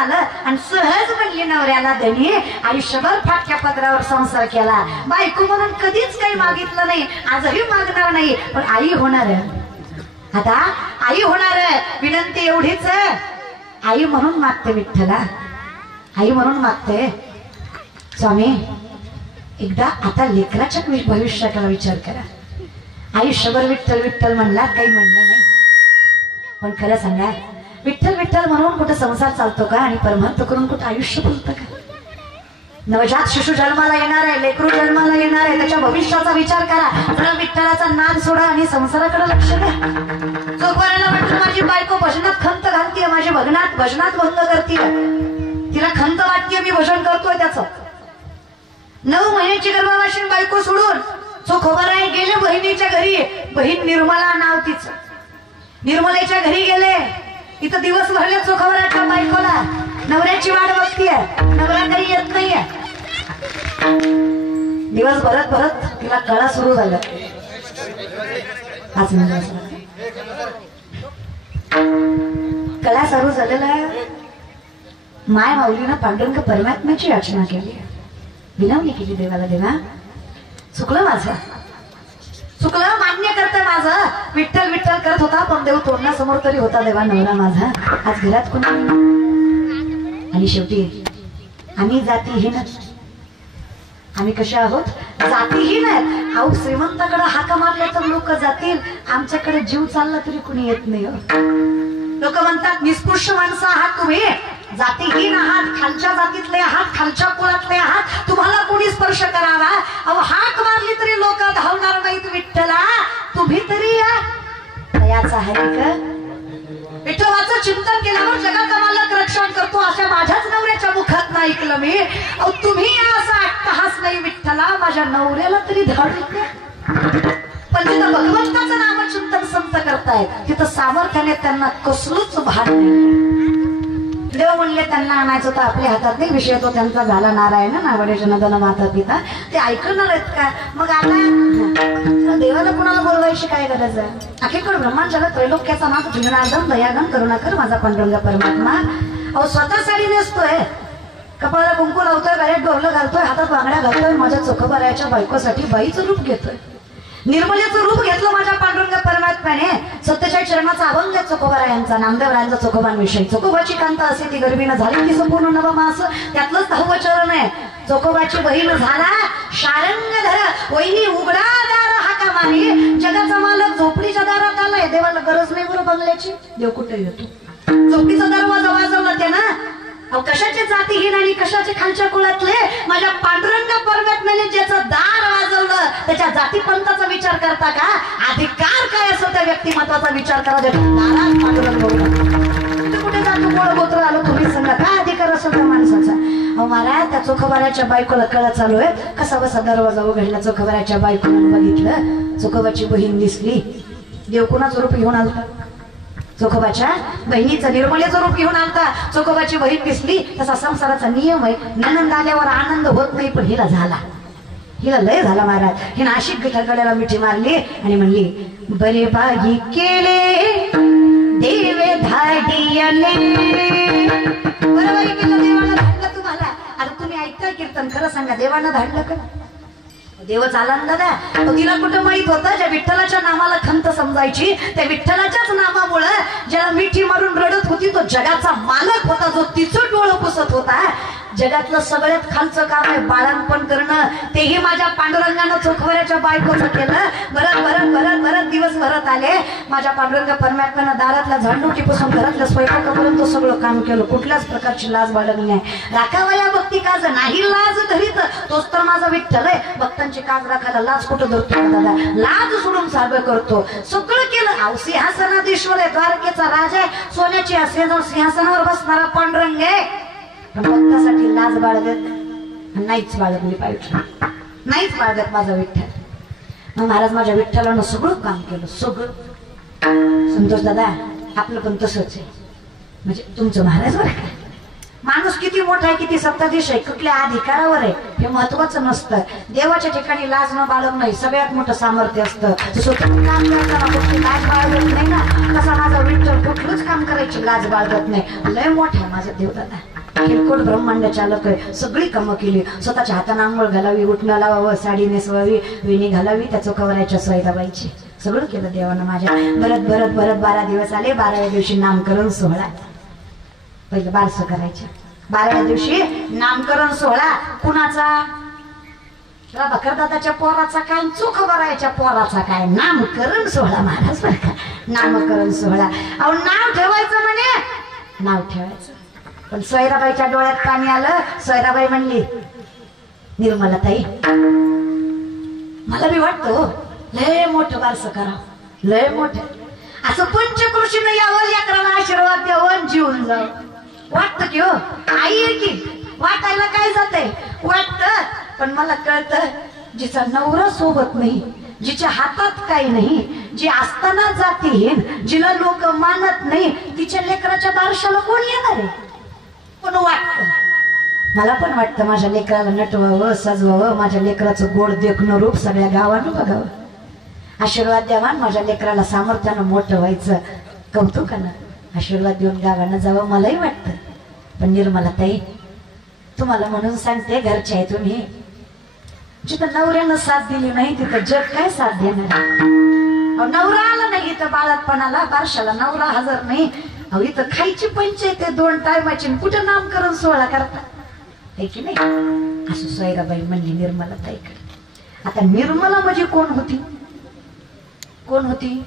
आलं आणि सहज म्हणली नवऱ्याला धनी. आयुष्यभर फाटक्या पदरावर संसार केला, बायको म्हणून कधीच काही मागितलं नाही, आजही मागणार नाही, पण आई होणार आहे. आता आई होणार आहे, विनंती एवढीच आई म्हणून मागते विठ्ठला, आई म्हणून मागते. स्वामी एकदा आता लेकराच्या भविष्याकडे विचार करा. आयुष्यभर विठ्ठल विठ्ठल म्हणला, काही म्हणलं नाही, पण खरं सांगा विठ्ठल विठ्ठल म्हणून कुठं संसार चालतो का आणि परमार्थ करून कुठं आयुष्य बोलतं का? नवजात शिशु जन्माला येणार आहे, लेकरू जन्माला येणार आहे, त्याच्या भविष्याचा विचार करा. पण विठ्ठलाचा नाद सोडा आणि संसाराकडे लक्ष द्या. जोपर्यंत म्हटलं माझी बायको भजनात खंत घालतीये, माझी भजनात भंग करतीये, तिला खंत वाटतीये, मी भजन करतोय त्याचं. 9 महिन्याची गर्भावाशीन बायको सोडून चोखोबाराय गेले बहिणीच्या घरी. बहीण निर्मला नाव तिचं. निर्मलेच्या घरी गेले, इथं दिवस भरले चोखोबाराच्या बायकोला. नवऱ्याची वाट बघतीये, नवरा काही येत नाहीये. दिवस भरत भरत तिला कळा सुरू झाला. 5 मिनिट कळा सुरू झालेला. माय माऊलीनं पांडुरंग परमात्म्याची याचना केली, विनवणी केली देवाला. देवा चुकलं माझं, चुकलं, मान्य करतंय माझं. विठ्ठल विठ्ठल करत होता, पण देव तोंडासमोर तरी होता देवा नवरा माझा. आज घरात कोणी. आणि शेवटी आम्ही जातीहीन, आम्ही कशा आहोत? जातीहीन आहेत. अहो श्रीमंताकडे हाका मारल्या तर लोक जातील, आमच्याकडे जीव चालला तरी कुणी येत नाही. लोक म्हणतात निष्कृष्ट माणसं आहात तुम्ही, जातीहीन आहात, खालच्या जातीतले आहात, खालच्या कुळातले आहात, तुम्हाला कोणी स्पर्श करावा? अहो हाक मारली तरी लोक धावणार नाहीत विठ्ठला, तुम्ही तरी या. याच आहे का? विठ्ठलाचं चिंतन केल्यावर जगाचा मालक रक्षण करतो अशा माझ्याच नवऱ्याच्या मुखात नाही ऐकलं मी. अहो तुम्ही असा अट्टहास नाही विठ्ठला, माझ्या नवऱ्याला तरी धाडून द्या. पण जिथं भगवंताचं नामचिंतन संत करतायत तिथं सामर्थ्याने त्यांना कसलंच भान नाही. देव म्हणले त्यांना आणायचं तर आपल्या हातात नाही, विषय तो त्यांचा झाला. नारायण नावडे जनधन माता पिता, ते ऐकणार आहेत का? मग आता देवाला कुणाला बोलवायची काय गरज आहे? अखेरकडे ब्रह्मांडाला त्रैलोक्याचा नाथ जिंगणार्दम दयागम करुणाकर माझा पांडुरंग परमात्मा. अहो स्वतः साडी नेसतोय, कपाळाला कुंकू लावतोय, गळ्यात डोरलं घालतोय, हातात बांगड्या घालतोय, माझ्या चोखोबारायच्या बायकोसाठी बाईचं रूप घेतोय, निर्मलेचं रूप घेतलं माझ्या पांडुरंग परमात्म्याने. 47 चरणाचा अभंग आहे चोखोबारायांचा, नामदेवरायांचा चोखोबांविषयी. चोखोबाची कांता असे ती गर्भीनं झाली की संपूर्ण नवमास, त्यातलंच 10वं चरण आहे. चोखोबाची बहीण झाला शारंगधर, वहिनी उघडा दार हाका मारी. जगाचा मालक झोपडीच्या दारात आलाय, देवाला गरज नाही बरं बंगल्याची, देव कुठे येतो? झोपडीचा दरवाजा वाजवला त्यानं. अहो कशाचे जातीहीन आणि कशाचे खालच्या कुळातले, माझ्या पांडुरंग परमात्म्याने ज्याचं दार वाजवलं त्याच्या जातीपंथाचा विचार करता का? अधिकार काय असो त्या व्यक्तिमत्वाचा विचार करा. दारात पांडुरंग तू कुठे जातो? गोळ गोत्र आलो तुम्ही सांगा, काय अधिकार असो त्या माणसाचा? अहो महाराज त्या चोखोबाराच्या बायकोला कळा चालू आहे. कसा बसा दरवाजा उघडला, चोखोबाराच्या बायकोनं बघितलं, चोखोबाची बहीण दिसली. देव कुणाचं रूप घेऊन आलता? चोखोबाच्या बहिणीचं, निर्मलेचं रूप घेऊन आलता. चोखोबाची बहीण दिसली. तसा संसाराचा नियम आहे, ननंद आल्यावर आनंद होत नाही, पण हिला झाला, हिला लय झाला महाराज. हिनं अशी गळ्याला मिठी मारली आणि म्हणली, बरे बाई केले देवे धाडियले. बरं बाई केलं, देवानं धाडलं तुम्हाला. आता तुम्ही ऐकताय कीर्तन, खरं सांगा देवानं धाडलं का? देवच आला ना दादा. तिला कुठं माहित होतं? ज्या विठ्ठलाच्या नामाला खंत समजायची, त्या विठ्ठलाच्याच नामामुळं ज्याला मिठी मारून रडत होती तो जगाचा मालक होता, जो तिचं डोळं पुसत होता. जगातलं सगळ्यात खालचं काम आहे बाळंपण करणं, तेही माझ्या पांडुरंगानं चोखोबाराच्या बायकोचं केलं. भरत भरत भरत भरत दिवस भरत आले. माझ्या पांडुरंग परमात्म्यानं दारातल्या झाडणुकीपासून घरातल्या स्वयंपाकापर्यंत सगळं काम केलं. कुठल्याच प्रकारची लाज बाळगली नाही. राखावया भक्ती काज नाही लाज धरीत, तोच तर माझा विठ्ठल आहे. भक्तांची काज राखायला लाज कुठं धरतो दादा? लाज सोडून सारं करतो, सगळं केलं. अहो सिंहासनाधीश्वर आहे, द्वारकेचा राजा आहे, सोन्याची सिंहासनावर बसणारा पांडुरंग आहे. पण भक्तासाठी लाज बाळगत नाहीच, बाळगली पाहिजे, नाहीच बाळगत माझा विठ्ठल. मग महाराज माझ्या विठ्ठलानं सगळं काम केलं, सगळं. संतोष दादा आपलं पण तसंच आहे, म्हणजे तुमचं महाराज बरं का, माणूस किती मोठा आहे, किती सत्ताधीश आहे, कुठल्या अधिकारावर आहे हे महत्वाचं नसतं. देवाच्या ठिकाणी लाज न बाळगणं सगळ्यात मोठं सामर्थ्य असतं. जसं तुम्ही काम करताना कुठली लाज बाळगत नाही ना, तसा माझा विठ्ठल कुठलंच काम करायची लाज बाळगत नाही. लय मोठा आहे माझा देवदादा, किरकोळ ब्रह्मांड चालक आहे. सगळी कामं केली, स्वतःच्या हाताने आंघोळ घालावी, उठणं लावावं, साडी नेसवावी, वेणी घालावी, त्याचं कवरायच्या सैदाबाईची सगळं केलं देवानं माझ्या. भरत भरत भरत 12 दिवस आले. 12व्या दिवशी नामकरण सोहळा. पहिलं बारसं करायचं, 12व्या दिवशी नामकरण सोहळा. कुणाचा? भकरदादाच्या पोराचा काय, चोखोबारायच्या पोराचा काय? नामकरण सोहळा महाराज बरं का, नामकरण सोहळा. अहो नाव ठेवायचं म्हणे, नाव ठेवायचं. पण सोयराबाईच्या डोळ्यात पाणी आलं. सोयराबाई म्हणली, निर्मलाताई मला बी वाटतं लय मोठं बारसं करावं, लय मोठं असं पंचकृषीनं यावं, लेकराला आशीर्वाद द्यावं, जीवन जावं. वाटतं की हो आई आहे की, वाटायला काय जातंय, वाटतं. पण मला कळतं जिचा नवरा सोबत नाही, जिच्या हातात काही नाही, जी असताना जातीहीन, जिला लोक मानत नाही, तिच्या लेकराच्या बारशाला कोण येणार आहे? पण वाटतं, मला पण वाटतं माझ्या लेकराला नटवावं, सजवावं, माझ्या लेकराचं गोड देखणं रूप सगळ्या गावानं बघावं, आशीर्वाद द्यावा, माझ्या लेकराला सामर्थ्यानं मोठं व्हायचं, कौतुकानं आशीर्वाद देऊन गावानं जावं मलाही वाटतं. पण निर्मलाताई तुम्हाला म्हणून सांगते, घरचे आहे तुम्ही, जिथं नवऱ्यानं साथ दिली नाही तिथं जग काय साथ देणार? नवरा आला नाही इथं बाळातपणाला, बारशाला नवरा हजर नाही. अहो इथं खायची पंचायत आहे 2 टायमाची, कुठं नामकरण सोहळा करता आहे की नाही? असं सोयराबाई म्हणली निर्मलाताईकडे. आता निर्मला म्हणजे कोण होती? कोण होती?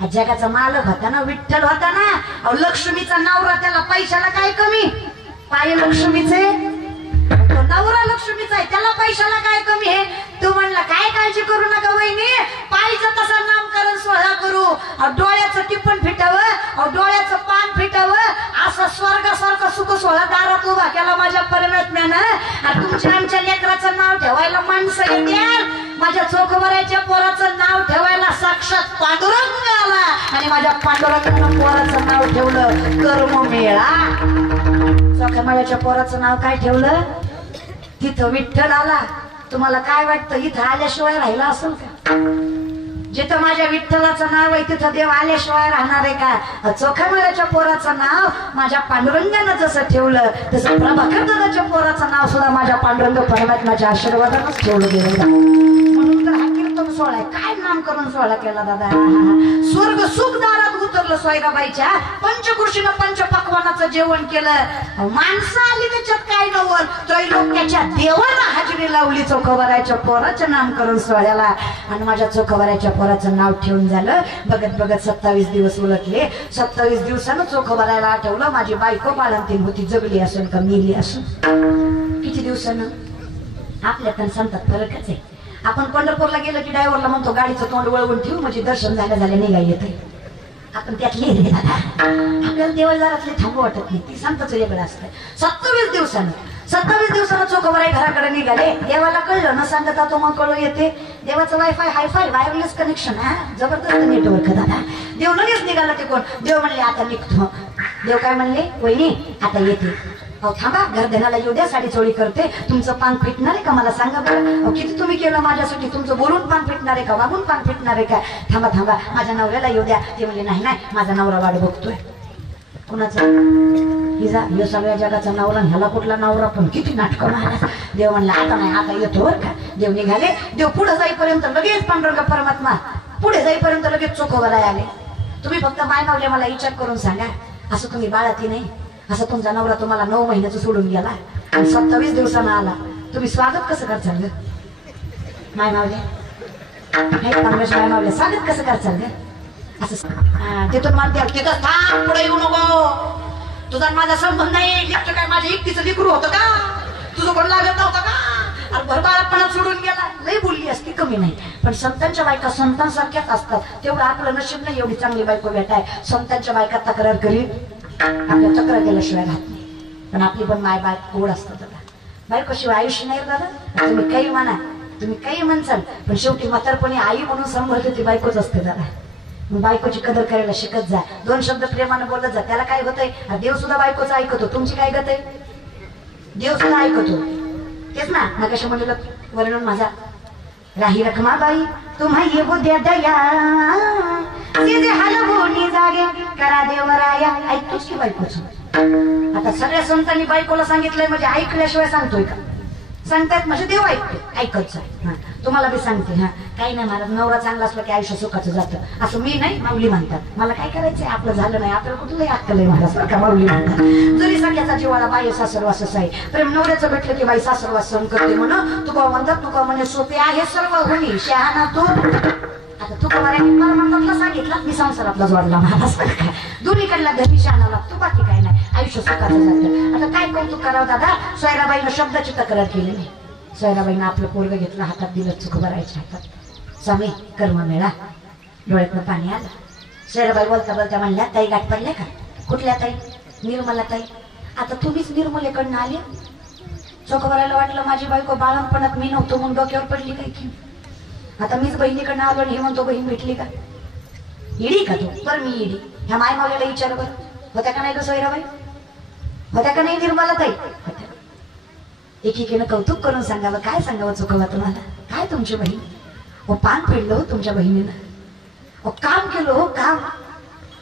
हा जगाचा मालक होता ना, विठ्ठल होता ना. अहो लक्ष्मीचा नवरा, त्याला पैशाला काय कमी? पाय लक्ष्मीचे, तो नवरा लक्ष्मीचा आहे, त्याला पैशाला काय कमी आहे? तू म्हणला काय काळजी करू नका वहिनी, पाहिजे तसा नामकरण सोहळा करू. डोळ्याचं टिप्पण फिटावं, डोळ्याचं पान फिटावं, असं स्वर्गासारखं सुख सोहळा दारात उभा केला माझ्या परमात्म्यानं. तुमच्या आमच्या लेकराचं नाव ठेवायला माणसं येत्याल, माझ्या चोखोबाराच्या पोराचं नाव ठेवायला साक्षात पांडुरंग आला, आणि माझ्या पांडुरंगानं पोराचं नाव ठेवलं कर्ममेळा. चोखोबाराच्या पोराचं नाव काय ठेवलं? तिथं विठ्ठल आला. तुम्हाला काय वाटतं इथं आल्याशिवाय राहिला असेल का? जिथं माझ्या विठ्ठलाचं नाव आहे तिथं देव आल्याशिवाय राहणार आहे का? चोखामेळ्याच्या पोराचं नाव माझ्या पांडुरंगानं जसं ठेवलं, तसं प्रभाकर दादाच्या पोराचं नाव सुद्धा माझ्या पांडुरंग परमात्म्याच्या आशीर्वादानंच ठेवलं गेलं. म्हणून तर हा कीर्तन सोहळा, काय नामकरण सोहळा केला दादा. स्वर्ग सुख दारात उतरलं. सोयराबाईच्या पंचकृषीनं पंचपक्वानाचं जेवण केलं. माणसं आली त्याच्यात काय नव्हतं, त्रैलोक्याच्या देवाला हाजरी लावली चोखोबाराच्या पोराच्या नामकरण सोहळ्याला. आणि माझ्या चोखोबाराच्या पोराचं नाव ठेवून झालं. बघत बघत 27 दिवस उलटले. 27 दिवसानं चोखोबाराला आठवलं माझी बायको बाळंतीण होती, जगली असून का मेली असून. किती दिवसानं? आपल्यात आणि संतात फरकच आहे. आपण पंढरपूरला गेलो की ड्रायव्हरला म्हणतो गाडीचं तोंड वळवून ठेवू, म्हणजे दर्शन झाल्या निघा येते. आपण त्यातले आपल्याला देवळदारातले थांबू वाटत नाही, ती संतच वेगळं असतं. 27 दिवसानं चोखोबाराई घराकडे निघाले. देवाला कळलं न सांगता तो मग कळू येते. देवाचं वायफाय हायफाय वायरलेस कनेक्शन हा, जबरदस्त नेटवर्क दादा. देव लगेच निघाला ते कोण. देव म्हणले आता निघतो. देव काय म्हणले? वहिनी आता येते. अहो थांबा, घरधनाला येऊ द्या, साडी चोळी करते. तुमचं पान फिटणार आहे का मला सांगा बरं. अहो किती तुम्ही केलं माझ्यासाठी, तुमचं बोलून पान फिटणार आहे का, वागून पान फिटणार आहे का? थांबा थांबा, माझ्या नवऱ्याला येऊ द्या. ते म्हणले नाही नाही, माझा नवरा वाट बघतोय. कुणाचा? हिजा, या सगळ्या जगाचा नवरा, ह्याला कुठला नवरा? पण किती नाटकं महाराज. देव म्हणला आता नाही, आता येतो बरं का. देव निघाले. देव पुढे जाईपर्यंत लगेच पांडुरंग परमात्मा पुढे जाईपर्यंत लगेच चोखोबाराई आले. तुम्ही फक्त माय मावले मला विचार करून सांगा, असं तुम्ही बाळाती नाही, असं तुमचा नवरा तुम्हाला 9 महिन्याचं सोडून गेला आणि 27 दिवसानं आला, तुम्ही स्वागत कसं करचाल ग माय मावले? माय मावले स्वागत कसं करचाल ग? असं तिथून म्हणते तिथं थांब, पुढे येऊ नको, तुझा माझा संबंध नाही. लेकरं काय माझ्या एकटीचं लेकरू होतं का? तुझं कोण लागत नव्हतं का? अरे भरबाळपणात सोडून गेला. लई बोलली असती, कमी नाही. पण संतांच्या बायका संतांसारख्याच असतात. तेवढं आपलं नशीब नाही एवढी चांगली बायको भेटाय. संतांच्या बायका तक्रार करीत आपल्या तक्रार केल्याशिवाय राहत नाही. पण आपली पण माय बाय गोड असतात दादा. बायकोशिवाय आयुष्य नाही दादा. तुम्ही काही म्हणा, तुम्ही काही म्हणसाल, पण शेवटी म्हातारपणी आई म्हणून सांभाळते ती बायकोच असते दादा. बायकोची कदर करायला शिकत जा, 2 शब्द प्रेमाने बोलत जा, त्याला काय होतंय? देव सुद्धा बायकोचं ऐकतो, तुमची काय गत आहे? देव सुद्धा ऐकतो. तेच ना, नकाशा म्हणलेलं वर्णन माझा. राही रखमाबाई तुम्हा येऊ द्या दया, तिचे हलवून जागे करा देवराया. ऐकतोच की बायकोच. आता सगळ्या संतांनी बायकोला सांगितलंय म्हणजे ऐकल्याशिवाय सांगतोय का? सांगतायत म्हणजे देव ऐकतो, ऐकतच आहे. तुम्हाला बी सांगते, काही नाही महाराज, नवरा चांगला असला की आयुष्य सुखाचं जातं असं मी नाही, माऊली म्हणतात. मला काय करायचंय, आपलं झालं नाही, आपल्याला कुठलंही अक्कल आहे महाराज का? माऊली म्हणतात. जरी सगळ्याचा जीवाला बाई सासरवास आहे, प्रेम नवऱ्याचं भेटलं की बाई सासरवास सहन करते म्हणून तुका म्हणतात. तुका म्हणे सोपे आहे सर्व होणी शहाणा तू. आता तुका मला म्हणतात सांगितलं मी संसारातला जोडला महाराज. दोन्हीकडला धनी शहाणा लागतो, बाकी काय नाही, आयुष्य सुखाचं जातं. आता काय कौतुक करावं दादा, सोयराबाईनं शब्दाची तक्रार केली नाही. सोयराबाईनं आपलं पोरगं घेतलं, हातात दिलं, चुक भरायच्या हातात. स्वामी कर्म मिळा, डोळ्यातनं पाणी आलं. सोयराबाई बोलता बोलता म्हणल्या, ताई गाठ पडल्या का? कुठल्या ताई? निर्मला ताई. आता तुम्हीच निर्मलेकडनं आले. चोख भरायला वाटलं माझी बायको बाळणपणात मी नव्हतो म्हणून डोक्यावर पडली काय की? आता मीच बहिणीकडनं आलो आणि हे म्हणतो बहीण भेटली का? इडी का तू? तर मी इडी. ह्या माय मावलेला विचार बरं, होत्या का नाही ग सोयराबाई? होत्या का नाही निर्मला ताई? होत्या. एकीकडनं कौतुक करून सांगावं. काय सांगावं चुकवा तुम्हाला? काय तुमची बहीण? हो पान फेडलं हो तुमच्या बहिणीनं, हो काम केलं, हो काम,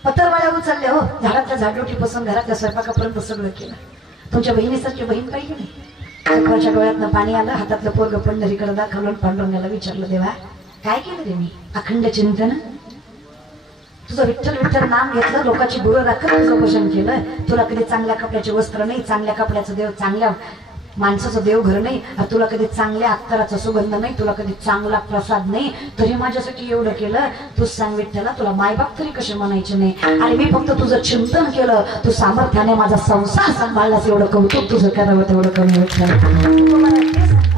पत्रवाळ्या उचलल्या, हो झाडाच्या झाडोटीपासून घरातल्या स्वयंपाकापर्यंत सगळं केलं. तुमच्या बहिणीसारखी बहीण पाहिजे नाही. चक्राच्या डोळ्यातनं पाणी आलं, हातातलं पोरगं पंढरीकडे दाखवलं, पांडुरंगाला विचारलं, देवा काय केलं रे मी? अखंड चिंतन, तुझं विठ्ठल विठ्ठल नाम घेतलं, लोकांची गुरु राखत तुझं भजन केलं. तुला कधी चांगल्या कपड्याचे वस्त्र नाही, चांगल्या कपड्याचं देव, चांगल्या माणसाचं देव घर नाही, तुला कधी चांगल्या अत्तराचा सुगंध नाही, तुला कधी चांगला प्रसाद नाही, तरी माझ्यासाठी एवढं केलं. तू सांग विठ्ठला, तुला मायबाप तरी कसे म्हणायचे नाही? आणि मी फक्त तुझं चिंतन केलं, तू सामर्थ्याने माझा संसार सांभाळलास, एवढं कौतुक तुझं करावं तेवढं कमी विठ्ठल.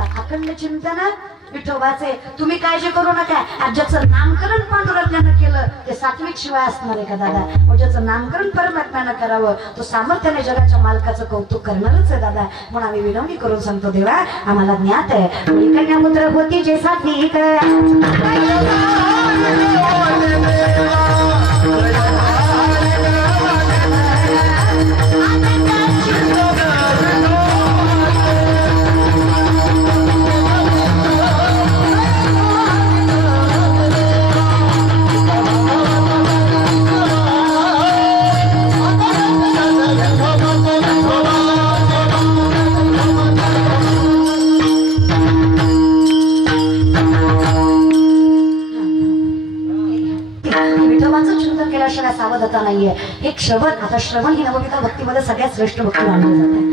अखंड चिंतन विठोबाचे. तुम्ही काळजी करू नका, ज्याचं नामकरण पांडुरंगानं केलं ते सात्विक शिवाय असणार आहे का दादा? ज्याचं नामकरण परमात्म्यानं करावं तो सामर्थ्याने जगाच्या मालकाचं कौतुक करणारच आहे दादा. म्हणून आम्ही विनवणी करून सांगतो, देवा आम्हाला ज्ञात आहे कन्यापुत्र होती जे सात्विक, सावधता नाहीये. एक श्रवण, आता श्रवण ही नवविधा भक्तीमध्ये सगळ्यात श्रेष्ठ भक्ती मानली जाते.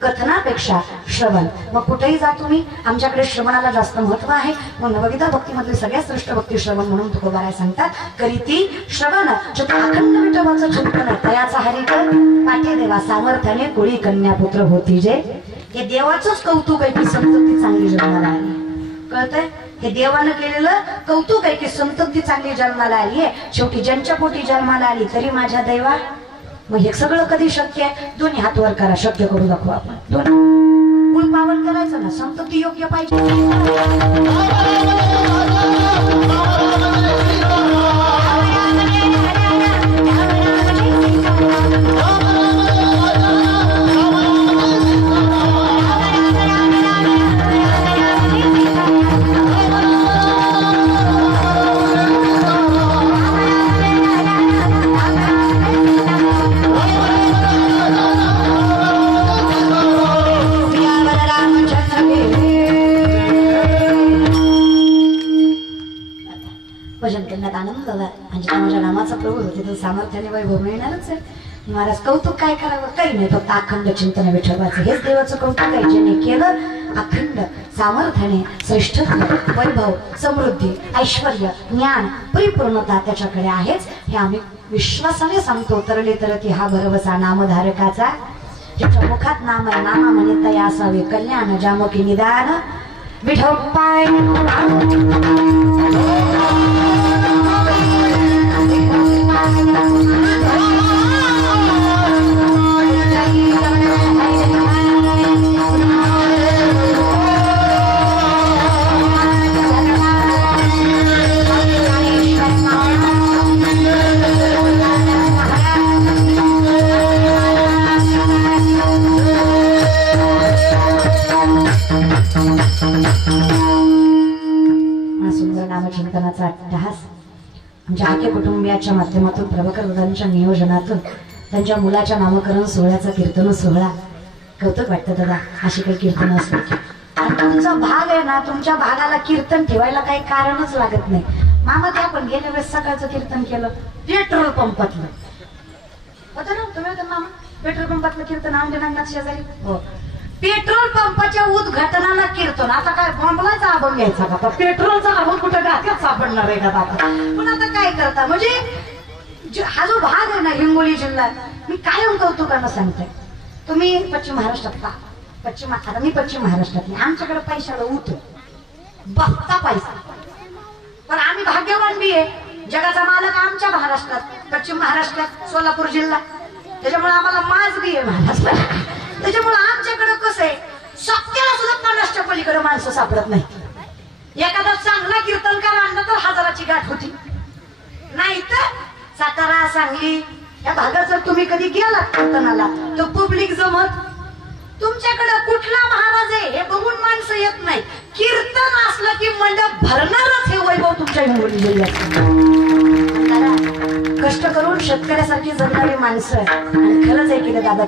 कथनापेक्षा श्रवण. मग कुठेही जा तुम्ही, आमच्याकडे श्रवणाला जास्त महत्व आहे. मग नवविधा भक्तीमधली सगळ्यात श्रेष्ठ भक्ती श्रवण म्हणून तुकोबाराय सांगतात. करीती श्रवण अखंड विठोबाचं चिंतन तयाचा हरिक पाठे देवा सामर्थ्याने कुळी कन्यापुत्र होती जे. हे देवाचंच कौतुक आहे की संतती चांगली जन्माला आली. कळतंय? हे देवानं केलेलं कौतुक आहे की संतती चांगली जन्माला आली आहे. शेवटी ज्यांच्या पोटी जन्माला आली तरी माझ्या दैवा. मग हे सगळं कधी शक्य आहे? दोन्ही हात वर करा, शक्य करू दाखवू आपण. दोन्ही कुळ पावन करायचं ना, संतती योग्य पाहिजे. भजन करण्यात आनंद झाला. म्हणजे माझ्या नामाचा प्रभू होते तर सामर्थ्याने वैभव मिळणारच आहे. महाराज कौतुक काय करावं? काही नाही, फक्त अखंड चिंतन विठोबाचं. हेच देवाचं कौतुक आहे. ज्याने केलं अखंड सामर्थ्याने श्रेष्ठ वैभव, समृद्धी, ऐश्वर, ज्ञान, परिपूर्णता त्याच्याकडे आहेच. हे आम्ही विश्वासाने सांगतो. तरले तरती हा भरवसा नामधारकाचा, ज्याच्या मुखात नाम आहे, नामा म्हणे तया असावे कल्याण, जामकी निदान विठोबाय. नामचिंतनाचा अट्टहास आमच्या आखे कुटुंबियाच्या माध्यमातून प्रभाकर दादांच्या नियोजनातून त्यांच्या मुलाच्या नामकरण सोहळ्याचा कीर्तन सोहळा कौतुक वाटतं दादा. अशी काही कीर्तन असतात आणि तुमचा भाग आहे ना, तुमच्या भागाला कीर्तन ठेवायला काही कारणच लागत नाही. मामा ते आपण गेल्या वेळेस सकाळचं कीर्तन केलं पेट्रोल पंपातलं होतं ना, तुम्ही होतं मामा पेट्रोल पंपातलं कीर्तन आमच्या शेजारी. हो, पेट्रोल पंपाच्या उद्घाटनाला कीर्तन. आता काय बॉम्बलाचा आबून घ्यायचा का? पेट्रोलचा आबून कुठं गाठ्यात सापडणार आहे का दादा? पण आता काय करता, म्हणजे हा जो भाग आहे ना हिंगोली जिल्हा, मी कायम कौतुकानं सांगते. तुम्ही पश्चिम महाराष्ट्रात का आता मी पश्चिम महाराष्ट्रातली, आमच्याकडे पैशाला उठो बघता पैसा, पण आम्ही भाग्यवान बी आहे. जगाचा मालक आमच्या महाराष्ट्रात, पश्चिम महाराष्ट्रात सोलापूर जिल्हा, त्याच्यामुळे आम्हाला माज बी आहे महाराष्ट्रात. त्याच्यामुळे आमच्याकडे कसं आहे, सत्याला सुद्धा 50च्या पलीकडे माणसं सापडत नाही. एखादा चांगला कीर्तनकार आणला तर 1000ची गाठ होती. नाही तर सातारा सांगली या भागात जर तुम्ही कधी गेलात कीर्तनाला तर पब्लिक जमत. तुमच्याकडे कुठला महाराज आहे हे बघून माणसं येत नाही. कीर्तन असलं की मंडप भरणारच हे वैभव तुमच्या हिंगोली जिल्ह्यात. कष्ट करून शेतकऱ्यासारखी जगणारी माणसं आणि खरंच आहे की दादा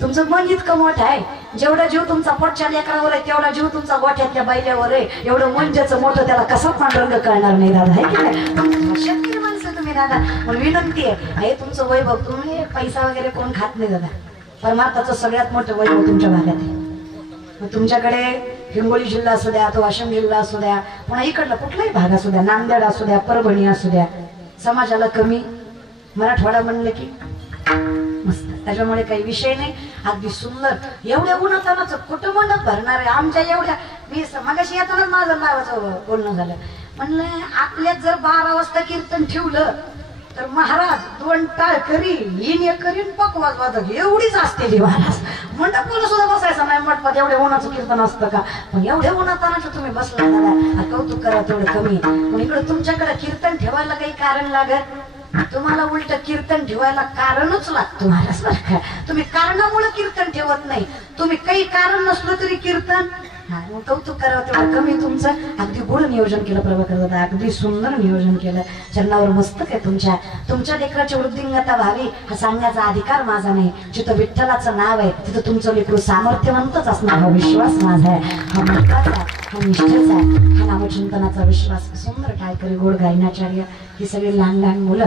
तुमचं मन इतकं मोठं आहे. जेवढा जीव तुमचा पोटच्या लेकरावर आहे तेवढा जीव तुमचा गोठ्यातल्या बैल्यावर आहे. एवढं मन ज्याचं मोठं त्याला कसा पांढरंग कळणार नाही दादा, आहे की नाही? शेतकरी माणसं तुम्ही दादा, पण विनंती आहे हे तुमचं वैभव, तुम्ही पैसा वगैरे कोण खात नाही दादा. परमार्थाचं सगळ्यात मोठं वैभव तुमच्या भागात आहे. मग तुमच्याकडे हिंगोली जिल्हा असू द्या, तो वाशिम जिल्हा असू द्या, पुन्हा इकडला कुठलाही भाग असू द्या, नांदेड असू द्या, परभणी असू द्या, समाजाला कमी. मराठवाडा म्हणलं की मस्त, त्याच्यामुळे काही विषय नाही. अगदी सुंदर. एवढ्या उन्हातानाच कुठं मंडप भरणार आहे आमच्या एवढ्या. मी मगाशी येतानाच माझं नावाचं बोलणं झालं. म्हणलं आपल्यात जर 12 वाजता कीर्तन ठेवलं तर महाराज 2 टाळ करी इन एक करीन पकवाज वाजत एवढीच असते महाराज. मंडपाला सुद्धा बसायचं नाही मंडपात. एवढ्या उन्हाचं कीर्तन असतं का? पण एवढ्या उन्हातानाच तुम्ही बसला दादा, कौतुक करा तेवढं कमी. पण इकडे तुमच्याकडे कीर्तन ठेवायला काही कारण लागत, तुम्हाला उलट कीर्तन ठेवायला कारणच लागतो महाराज बरं का. तुम्ही कारणामुळे कीर्तन ठेवत नाही, तुम्ही काही कारण नसलं तरी कीर्तन. कौतुक करावं तेवढं कमी तुमचं. अगदी गुढ नियोजन केलं प्रभाकर दादा, अगदी सुंदर नियोजन केलं. चरणावर मस्तक आहे तुमच्या लेकराची वृद्धिंगता व्हावी हा सांगण्याचा अधिकार माझा नाही. जिथं विठ्ठलाचं नाव आहे तिथं तुमचं लेकरू सामर्थ्यवंतच असणार हा विश्वास माझा आहे. हा महत्वाचा, हा निष्ठेचा आहे, हा नामचिंतनाचा विश्वास. सुंदर टाळकरी गोड गायनाचार्य ही सगळी लहान लहान मुलं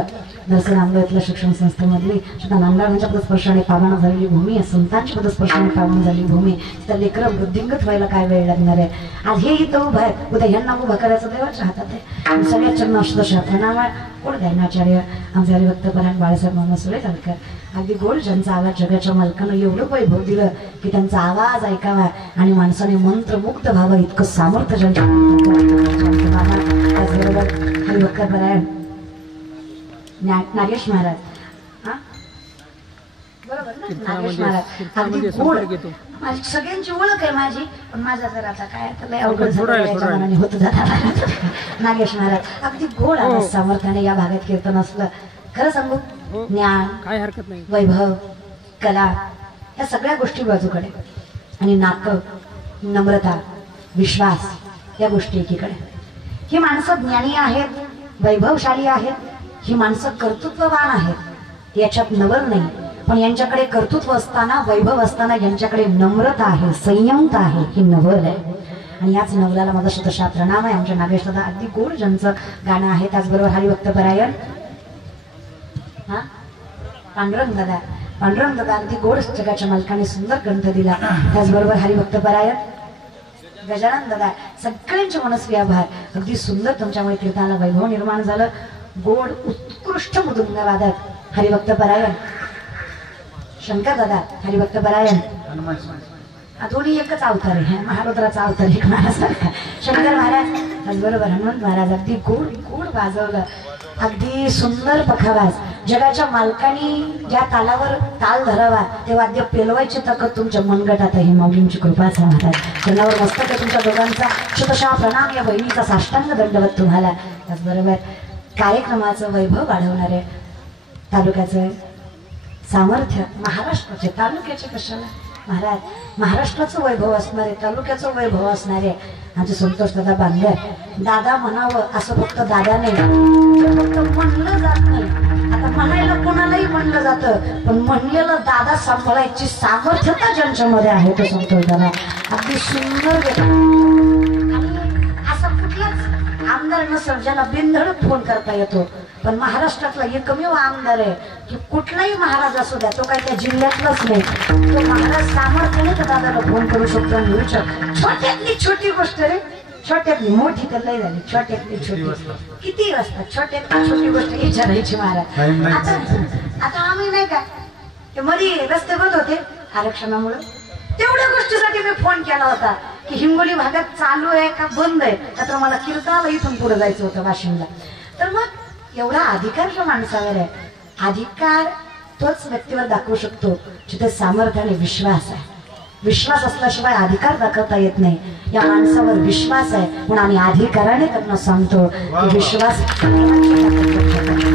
दर्शन आंबेतल्या शिक्षण संस्थेमधली सुद्धा नांदगावांच्या पदस्पर्शाने पावना झालेली भूमी आहे. संतांच्या पदस्पर्शाने पावना झालेली भूमी. तिथं लेकरं वृद्धिंगत व्हायला काय वेळ लागणार आहे. आज हे इथं उभं आहे, उद्या ह्यांना उभं करायचं देवाच्या हातात आहे. सगळ्यात चरण अष्टदशा प्रणाम गोड गायनाचार्य आमचे हरिभक्त परायण बाळासाहेब मामा सुरेकर. अगदी गोड ज्यांचा आवाज जगाच्या मालकानं एवढं वैभव दिलं की त्यांचा आवाज ऐकावा आणि माणसाने मंत्रमुक्त व्हावं इतकं सामर्थ्य ज्यांच्या. त्याचबरोबर हरिभक्त परायण नागेश महाराज, बरोबर ना, नागेश महाराज अगदी गोड. माझी सगळ्यांची ओळख आहे माझी, पण माझा जर आता काय लय अवघड झालं होत जाता. नागेश महाराज अगदी गोड आवाज सामर्थ्याने या भागात कीर्तन असलं. खरं सांगू, ज्ञान काय हरकत नाही, वैभव कला या सगळ्या गोष्टी बाजूकडे आणि नातं नम्रता विश्वास या गोष्टी एकीकडे. ही माणसं ज्ञानी आहेत, वैभवशाली आहेत, ही माणसं कर्तृत्ववान आहेत, याच्यात नवल नाही. पण यांच्याकडे कर्तृत्व असताना वैभव असताना यांच्याकडे नम्रता आहे, संयमता आहे, ही नवल आहे. आणि याच नवलाला माझा शतशः प्रणाम आहे. आमच्या नागेश दादा अगदी गोड ज्यांचं गाणं आहे. त्याचबरोबर हरिभक्त परायण पांडुरंग दादा अगदी गोड जगाच्या मालकाने सुंदर ग्रंथ दिला. त्याचबरोबर हरिभक्त परायण गजानन दादा, सगळ्यांचे मनस्वी आभार. अगदी सुंदर तुमच्यामुळे कीर्तनाला वैभव निर्माण झालं. गोड उत्कृष्ट मृदुंग वादक हरिभक्त परायण शंकर दादा, हरिभक्त परायण दोन्ही एकच अवतार आहे, महारुद्राचा अवतार एक महाराजांचा शंकर महाराज. त्याचबरोबर हनुमंत महाराज अगदी गोड गोड वाजवलं. अगदी सुंदर पखावाज. जगाच्या मालकानी ज्या तालावर ताल धरावा ते वाद्य पेलवायची ताकद तुमच्या मनगटात आहे. माऊलींची कृपाच महाराज. चरणावर मस्तक आहे तुमच्या दोघांचा. शतशः प्रणाम. या बहिणीचा साष्टांग दंडवत तुम्हाला. त्याचबरोबर कार्यक्रमाचं वैभव वाढवणारे तालुक्याचं सामर्थ्य, महाराष्ट्राचे तालुक्याचे कशाला महाराज महाराष्ट्राचं वैभव असणारे तालुक्याचं वैभव असणारे आमचे संतोष दादा बांधले दादा म्हणावं असं फक्त दादा नाही फक्त म्हणलं जात नाही आता म्हणायला कोणालाही म्हणलं जातं पण म्हणलेलं दादा सांभाळायची सामर्थ्यता ज्यांच्यामध्ये आहे तो संतोष दादा अगदी सुंदर असं कुठलाच आमदार नसेल ज्याला बिनधडक फोन करता येतो पण महाराष्ट्रातला एकमेव आमदार आहे की कुठलाही महाराज असू द्या तो काही त्या जिल्ह्यातलाच नाही तो महाराज सामर्थ्याने तर दादाला फोन करू शकतो आणि म्हणू शकतो छोट्यातली छोटी गोष्ट रे छोट्यातली मोठी तर लय झाली छोट्यातली छोटी किती असतात छोट्यातली छोटी गोष्ट विचारायची महाराज आता आम्ही नाही का ते मध्ये रस्ते बंद होते आरक्षणामुळे तेवढ्या गोष्टीसाठी मी फोन केला होता की हिंगोली भागात चालू आहे का बंद आहे तर मला किरताला इथून पुढे जायचं होतं वाशिमला तर मग एवढा अधिकार जो माणसावर आहे अधिकार तोच व्यक्तीवर दाखवू शकतो जिथे सामर्थ्य आणि विश्वास आहे विश्वास असल्याशिवाय अधिकार दाखवता येत नाही या माणसावर विश्वास आहे म्हणून आम्ही अधिकाराने त्यांना सांगतो विश्वास